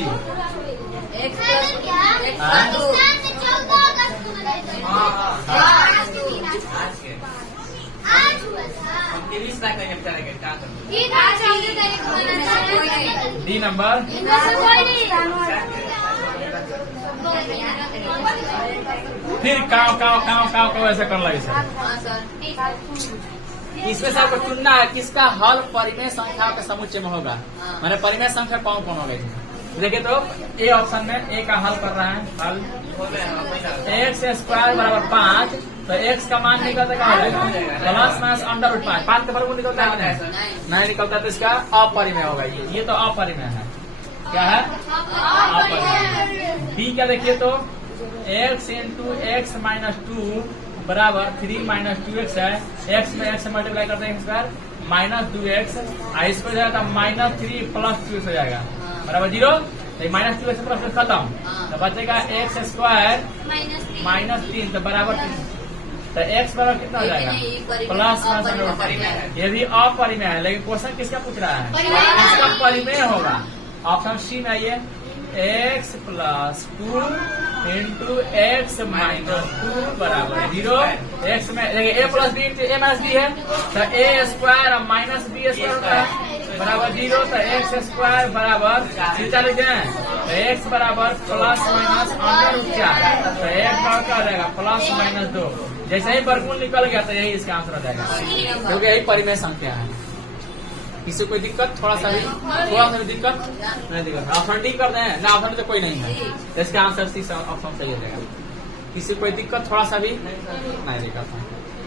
D number. फिर काव ऐसा कर लगे सर, इसमें से आपको चुनना है किसका हल परिमेय संख्याओं के समुच्चय में होगा। मैंने परिमेय संख्या कौन कौन होगा इसमें देखिए, तो ए ऑप्शन में ए का हल कर रहा है, हल एक्स स्क्वायर बराबर 5, तो एक्स का मान निकलता है प्लस माइनस अंडर रूट 5 के वर्गमूल निकलता है नहीं निकलता, तो इसका अपरिमेय होगा। ये तो अपरिमेय है, क्या है? अपरिमेय। बी क्या देखिए, तो x इंटू एक्स माइनस 2 बराबर 3 माइनस 2x है, x में x से मल्टीप्लाई करते हैं स्क्वायर -2x, इसको हो जाएगा -3 प्लस 2 हो जाएगा बराबर 0, तो -2x प्लस खत्म, तो बचेगा x स्क्वायर -3 तो बराबर 3, तो x बराबर कितना हो जाएगा? प्लस माइनस, ये भी अपरिमेय है, लेकिन क्वेश्चन किसका पूछ रहा है? इसका परिमेय होगा। ऑप्शन सी में आइए, x plus 2 into x minus 2 बराबर 0, x में देखिए a plus b into a minus b है, तो a स्क्वायर और माइनस बी स्क्वायर होता है बराबर 0, तो एक्स स्क्वायर बराबर सीधा लिखते हैं, तो x बराबर प्लस माइनस अंडर रूट 4, तो एक बार क्या हो जाएगा? Plus minus 2। जैसे ही वर्गमूल निकल गया तो यही इसका आंसर हो जाएगा, क्योंकि यही परिमेय संख्या है। किसी कोई दिक्कत? थोड़ा सा भी दिक्कत नहीं, दिक्कत ऑप्शन डी कर दें ना, ऑप्शन तो कोई नहीं है, इसका आंसर सी ऑप्शन सही हो जाएगा। किसी कोई दिक्कत? थोड़ा सा भी नहीं दिक्कत है,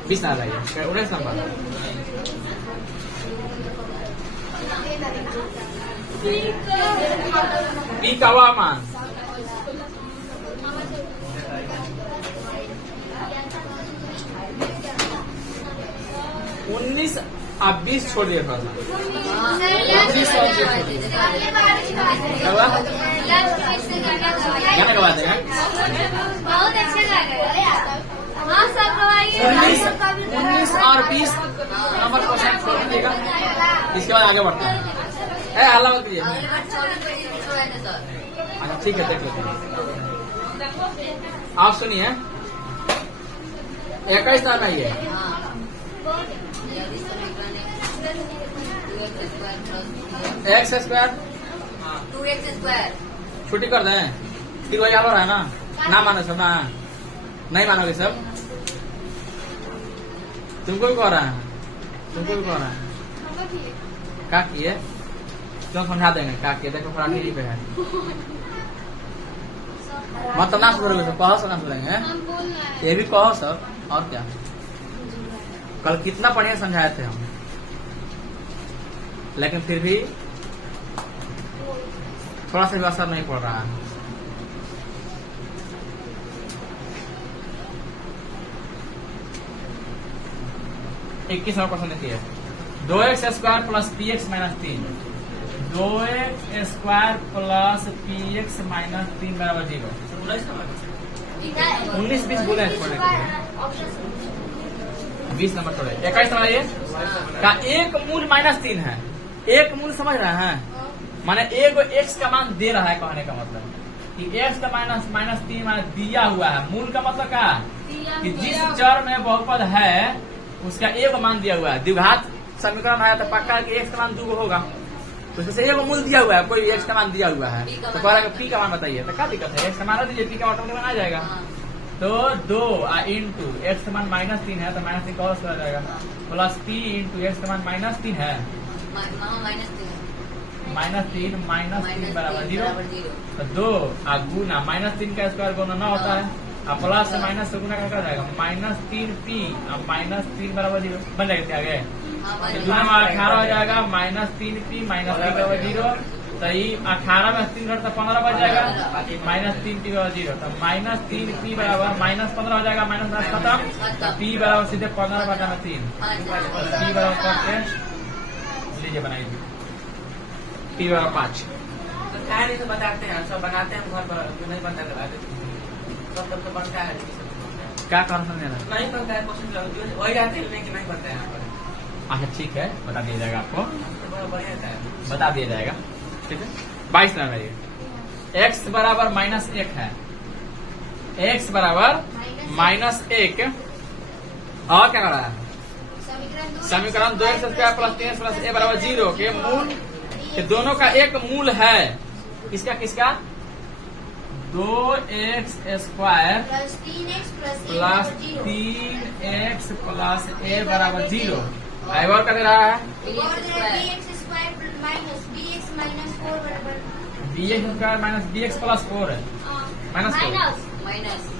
20 ना जाइए 19 नंबर। पी का मान 19 आप 20 छोड़ दिए थोड़ा सा, 19 और 20 छोड़ दिए, क्या करवा देगा? बहुत अच्छा लगा, हाँ सब गवाइए। 19 और 20 नंबर क्वेश्चन छोड़ दीजिएगा, इसके बाद आगे बढ़ता है। हल्ला मत कीजिए, अच्छा ठीक है, देख लेते हैं। आप सुनिए, 21 नाम है ये। हाँ ये अभी समीकरण एक्स स्क्वायर 2x स्क्वायर छुट्टी कर दें, ठीक हो यहाँ पर है ना? ना मानो सब ना, नहीं मानोगे सब? तुमको भी कह रहा है, तुमको भी कह रहा है। क्या किए? क्यों समझा देंगे क्या किए? देखो थोड़ा टीवी पे है, मतलब ना सुधरोगे सब, कहो सब ना सुधरेंगे। हम बोल रहे हैं। ये भी कहो सब, और क्या? कल कितना बढ़िया समझाए थे हम, लेकिन फिर भी थोड़ा सा भी असर नहीं पड़ रहा है। इक्कीस नंबर क्वेश्चन देखिए, 2x square plus P x minus 3, 2x square plus P x minus 3 बराबर 0। 19-20 बोले हैं पढ़ने के लिए, 20 नंबर छोड़े। 21 नंबर ये का एक मूल -3 है। एक मूल समझ रहे हैं, माने एक x का मान दे रहा है, कहने का मतलब कि x का -3 माने दिया हुआ है। मूल का मतलब क्या है कि जिस चर में बहुपद है उसका एक मान दिया हुआ है। द्विघात समीकरण आया तो पक्का है कि x का मान 2 होगा, तो उसमें से एक मूल दिया हुआ है, कोई x का मान दिया हुआ है, तो कह रहा है p का मान बताइए, तो क्या दिक्कत है? x का मान दीजिए, p का ऑटोमेटिक बना जाएगा। तो 2 इंटू x का मान -3 है तो -3 का हो जाएगा, प्लस p इंटू x का मान -3 है, -3 बराबर 0। तो 2 गुना -3 का स्क्वायर गुना 9 होता है, अब प्लस से माइनस से गुना क्या जाएगा, -3p, अब -3 बराबर 0 बन जाएगा। क्या गए तो 2 में 18 हो जाएगा, -3p -3 बराबर 0। तो ये 18 में 3 घटता 15 बच जाएगा, -3p बराबर 0। तो -3p बराबर -15 हो जाएगा, माइनस खत्म, p बराबर सीधे 15 बटा में 3, p बराबर करके लीजिए बनाइए, p बराबर 5। कहानी तो बताते हैं, सब बनाते हैं घर पर, जो नहीं बनता करा देते सब तो बनता है, क्या कारण समझे ना? नहीं बनता है क्वेश्चन, वही आते हैं लेकिन नहीं बनता है यहाँ पर। अच्छा ठीक है, बता दिया जाएगा आपको, तो बड़ा बढ़िया था। बता दिया जाएगा, ठीक है। 22 नंबर ये x बराबर -1 है, x बराबर -1 और क्या कर रहा है? समीकरण 2x square plus 3x plus a बराबर 0 के मूल के दोनों का एक मूल है। किसका किसका? 2x square plus 3x plus a बराबर 0। आई और कर रहा है bx square minus bx plus 4 है,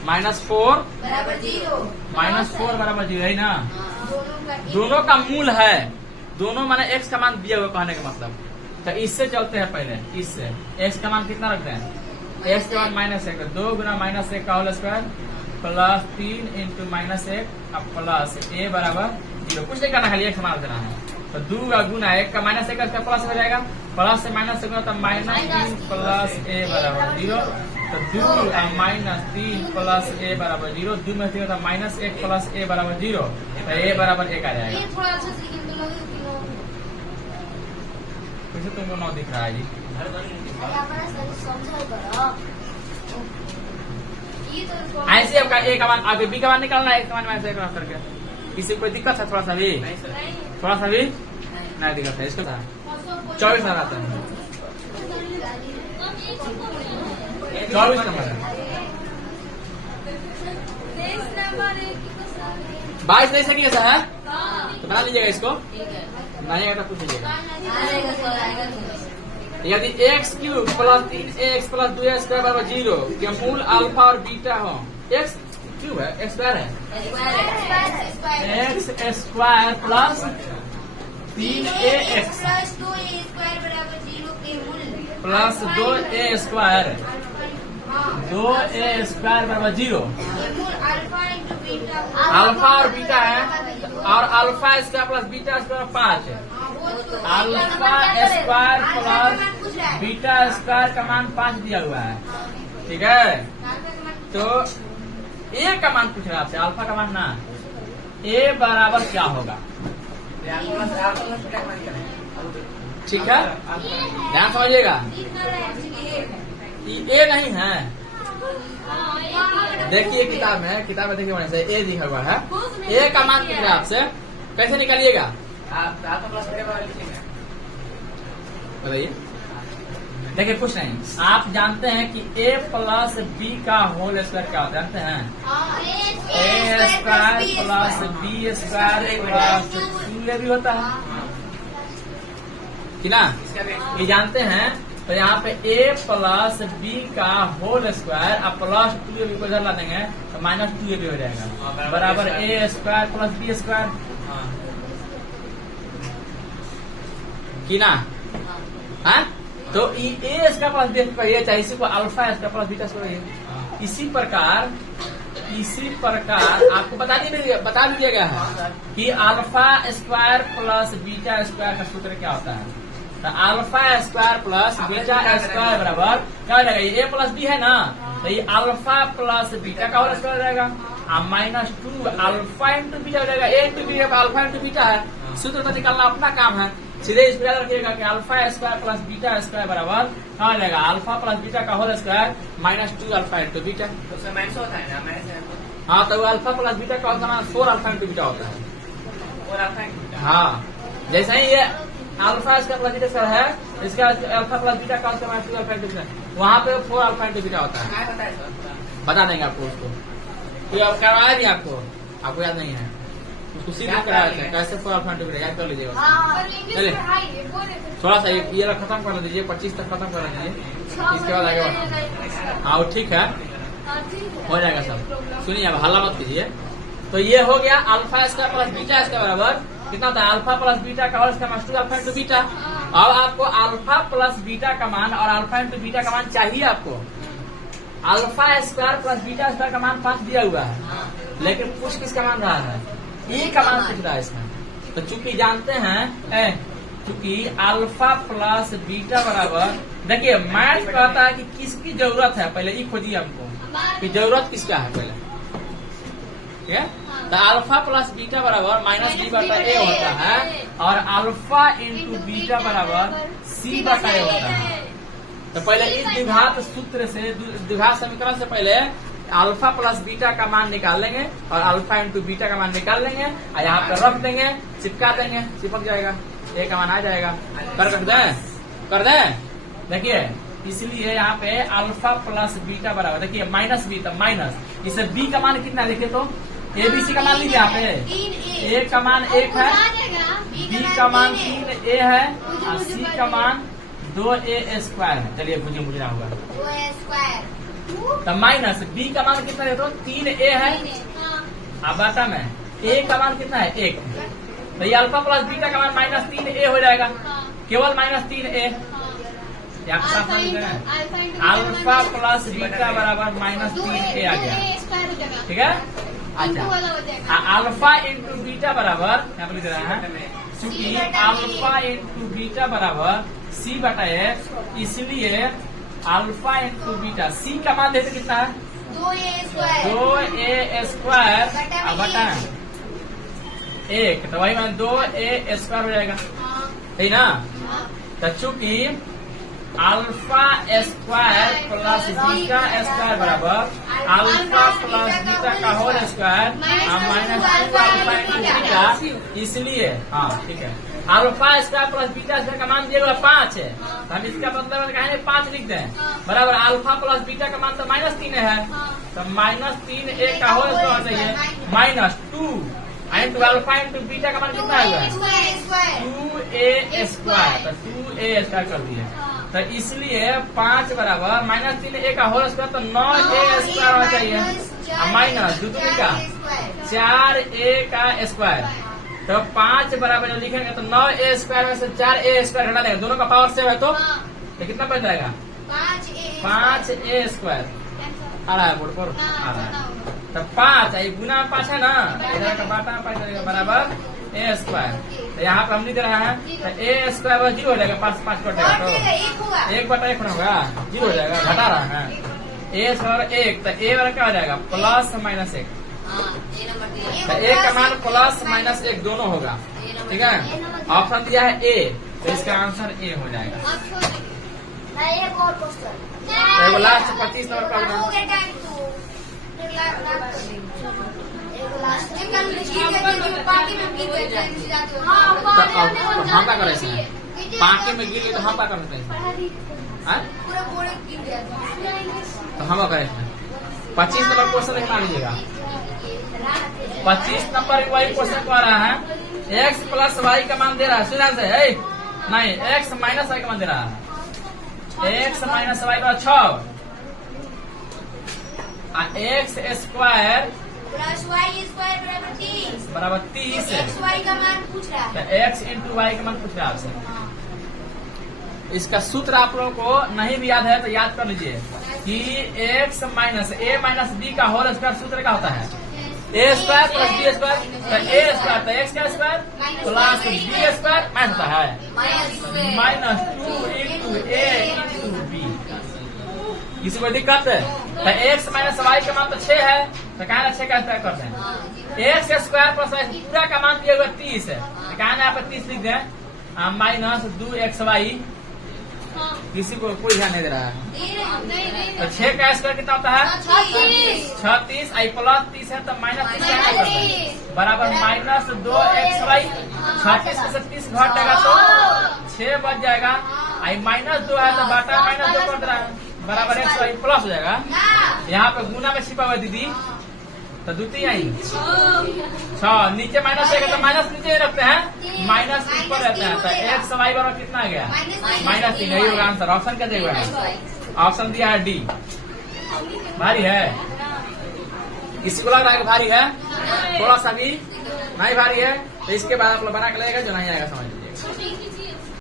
-4 बराबर 0 है ना। दोनों का मूल है, दोनों माने x का मान दिया हुआ, कहने का मतलब। तो इससे चलते हैं पहले, इससे x का मान कितना रखते हैं? x का मान -1, 2 गुना -1 का होल स्क्वायर प्लस 3 इंटू -1 अब प्लस a बराबर 0। कुछ नहीं करना, खाली x मान देना है। तो 2 का गुना 1 का -1 का प्लस हो जाएगा, प्लस से माइनस से गुना तो -3 प्लस a बराबर 0। तो 2 -3 प्लस a बराबर 0, 2 में 3 होता -1 प्लस a बराबर 0, तो a बराबर 1 आ जाएगा। वैसे तुमको 9 दिख रहा है जी। ऐसे आपका ए का मान, आगे बी का मान निकालना है, एक का मान ऐसे करके। किसी कोई दिक्कत है? थोड़ा सा भी नहीं दिक्कत है। इसका 24 नंबर आता है, 24 नंबर है। 22 नहीं सकी ऐसा है तो बना लीजिएगा इसको, नहीं आएगा तो पूछ लीजिएगा। यदि x cube plus 3x plus 2x square बराबर 0 के मूल अल्फा और बीटा हो, x क्यूब है, x स्क्वायर है, x square plus 3ax plus 2a square बराबर 0। अल्फा और बीटा है, और alpha square plus beta square 5 है। Alpha square plus beta square का मान 5 दिया हुआ है, ठीक है। तो a का मान पूछ रहा है आपसे, अल्फा का मान ना, a बराबर क्या होगा, ठीक है, ध्यान समझिएगा। ए नहीं है। देखिए किताब में देखिए वहाँ से ए लिखा हुआ है। ए का मान कितना है आपसे, कैसे निकालिएगा आप प्लस लिखेंगे। बताइए। देखिए कुछ नहीं, आप जानते हैं कि a प्लस बी का होल स्क्वायर क्या होता है, जानते हैं? A square plus B square plus 2a भी होता है कि ना, ये जानते हैं। तो यहाँ पे a प्लस बी का होल स्क्वायर अब प्लस 2a को इधर ला देंगे तो माइनस 2a भी हो जाएगा, बराबर a square plus B square कि ना। हाँ, तो a square plus B square चाहिए, इसी को alpha square plus beta square. इसी प्रकार आपको बता दिया गया है कि alpha square plus beta square का सूत्र क्या होता है। तो alpha square plus beta square बराबर क्या हो जाएगा, ये ए प्लस बी है ना, तो ये अल्फा प्लस बीटा का होल स्क्वायर हो जाएगा माइनस 2 अल्फा इंटू बीटा हो जाएगा। A into B alpha into beta है, सूत्र तो निकालना अपना काम है। सीधे इस पर याद रखिएगा कि alpha square plus beta square बराबर क्या हो जाएगा, अल्फा प्लस बीटा का whole square minus 2 alpha into beta. तो उसमें माइनस होता है ना, माइनस। हाँ, तो अल्फा प्लस बीटा का होता है 4 अल्फा इंटू बीटा होता है। और अल्फा। हाँ, जैसे ही ये alpha square plus beta square है, इसका अल्फा प्लस बीटा का होता है माइनस 2 अल्फा इंटू बीटा, वहाँ पे 4 अल्फा इंटू बीटा होता है। बता देंगे आपको उसको, तो अब करवाया नहीं आपको याद नहीं है, उसको सीधा कराया था कैसे 4 अल्फा इंटू बीटा याद कर लीजिएगा। चलिए थोड़ा सा ये खत्म कर दीजिए, 25 तक खत्म कर दीजिए, इसके बाद आगे बढ़ना। हाँ वो ठीक है, हो जाएगा सब। सुनिए अब हल्ला मत कीजिए। तो ये हो गया alpha square plus beta square बराबर कितना था, अल्फा प्लस बीटा का whole square minus 2 alpha into beta. अब आपको अल्फा प्लस बीटा का मान और अल्फा इंटू बीटा का मान चाहिए आपको। Alpha square plus beta square का मान 5 दिया हुआ है, लेकिन पूछ किसका मान रहा है, ए का मान पूछ रहा है इसमें। तो चूंकि जानते हैं चूंकि अल्फा प्लस बीटा बराबर, देखिए मैथ कहता है कि किसकी जरूरत है, पहले ये खोजिए हमको कि जरूरत किसका है पहले, ठीक है। तो अल्फा प्लस बीटा बराबर माइनस बी बटा ए होता है और अल्फा इंटू बीटा बराबर सी बटा ए होता है। तो पहले इस द्विघात सूत्र से, द्विघात समीकरण से पहले अल्फा प्लस बीटा का मान निकाल लेंगे और अल्फा इंटू बीटा का मान निकाल लेंगे और यहाँ पर रख देंगे, चिपका देंगे, चिपक जाएगा, ए का मान आ जाएगा। कर दें देखिए, इसलिए यहाँ पे अल्फा प्लस बीटा बराबर, देखिए माइनस बी, तो माइनस इसे बी का मान कितना है देखिए, तो ए बी सी का मान लीजिए यहाँ पे, ए का मान 1 है, बी का मान 3a है और सी का मान 2a स्क्वायर है। चलिए बुझना होगा, 2a स्क्वायर तो माइनस बी का मान कितना है, तो 3a है। अब बता में ए का मान कितना है 1, तो ये अल्फा प्लस बीटा का मान माइनस 3a हो जाएगा, केवल minus 3a। Alpha plus beta बराबर माइनस 3a आ गया, ठीक है। अच्छा, अल्फा इंटू बीटा बराबर यहाँ पर लिख रहा है, चूंकि अल्फा इंटू बीटा बराबर सी बटा ए, इसलिए अल्फा इंटू बीटा, सी का मान देते कितना है 2a स्क्वायर बटा 1, तो वही मान 2a स्क्वायर हो जाएगा, सही ना। तो चूंकि alpha square plus beta square बराबर अल्फा प्लस बीटा का whole square minus 2 alpha into beta, इसलिए हाँ ठीक है, alpha square plus beta square का मान दिया हुआ 5 है, तो हम इसका मतलब कहेंगे 5 लिख दें, बराबर अल्फा प्लस बीटा का मान तो माइनस 3 है, तो माइनस 3a का होल स्क्वायर चाहिए minus 2 into alpha into beta का मान कितना है 2a स्क्वायर, तो 2a स्क्वायर कर दिए। तो इसलिए 5 बराबर माइनस 3a का होल स्क्वायर, तो 9a स्क्वायर होना चाहिए माइनस 2 का 4a का स्क्वायर। तो 5 बराबर जो लिखेंगे तो 9a स्क्वायर में से 4a स्क्वायर हटा देंगे, दोनों का पावर 7 है, तो कितना बन जाएगा 5a स्क्वायर आ रहा है बोर्ड पर आ रहा है। तो 5 गुना 5 है ना, इधर का बाटा 5 जाएगा बराबर a स्क्वायर। तो यहाँ पर हम लिख रहे हैं तो a स्क्वायर 0 हो जाएगा, 5 कटेगा तो 1 बटा 1 होगा 0 हो जाएगा, घटा रहा है a स्क्वायर 1, तो a वाला क्या हो जाएगा प्लस माइनस 1, तो a का मान प्लस माइनस 1 दोनों होगा, ठीक है। ऑप्शन दिया है a, तो इसका आंसर a हो जाएगा। नहीं एक और क्वेश्चन एगो लास्ट 25 नंबर प्रॉब्लम हो गया टाइम तो एक लास्ट एक कल पार्टी में गिर गए थे हां तो हम क्या करें इसमें पार्टी में गिर गई तो हम क्या करते हैं हाँ? पूरा बोर्ड गिर गया था तो हम क्या करें इसमें 25 नंबर क्वेश्चन लिखना लीजिएगा 25 नंबर वही क्वेश्चन कह रहा है x प्लस वाई का मान दे रहा है सुना से नहीं x माइनस वाई का मान दे रहा है x माइनस वाई का 6 x square plus y square बराबर 30 है एक्स वाई का मान पूछ रहा है तो x इंटू वाई का मान पूछ रहा है आपसे इसका सूत्र आप लोगों को नहीं भी याद है तो याद कर लीजिए कि x minus a minus b का होल स्क्वायर सूत्र क्या होता है a square plus b square तो a स्क्वायर तो x का square plus b square minus होता है minus 2 into a into b किसी को दिक्कत है तो x माइनस वाई का मान तो 6 है तो कहना 6 का स्क्वायर करते हैं x स्क्वायर प्लस पूरा का मान दिया हुआ 30 है तो कहना यहाँ पे 30 लिख दें माइनस 2xy किसी को कोई ध्यान नहीं दे रहा है तो 6 का स्क्वायर कितना होता है 36 आई प्लस 30 है तो माइनस 30 बराबर माइनस 2xy 36 में से 30 घटेगा तो 6 बच जाएगा आई माइनस 2 है तो बाटा माइनस 2 कर दे रहा है बराबर xy प्लस हो जाएगा यहाँ पे गुना में छिपा हुआ दीदी तो द्वितीय आई 6 नीचे माइनस है तो माइनस नीचे रखते हैं माइनस ऊपर रहता है तो एक्स वाई बराबर कितना आ गया -3 यही होगा आंसर ऑप्शन क्या देगा ऑप्शन दिया है डी भारी है किसी को लग रहा है कि भारी है थोड़ा सा भी नहीं भारी है तो इसके बाद आप लोग बना के लगेगा जो नहीं आएगा समझ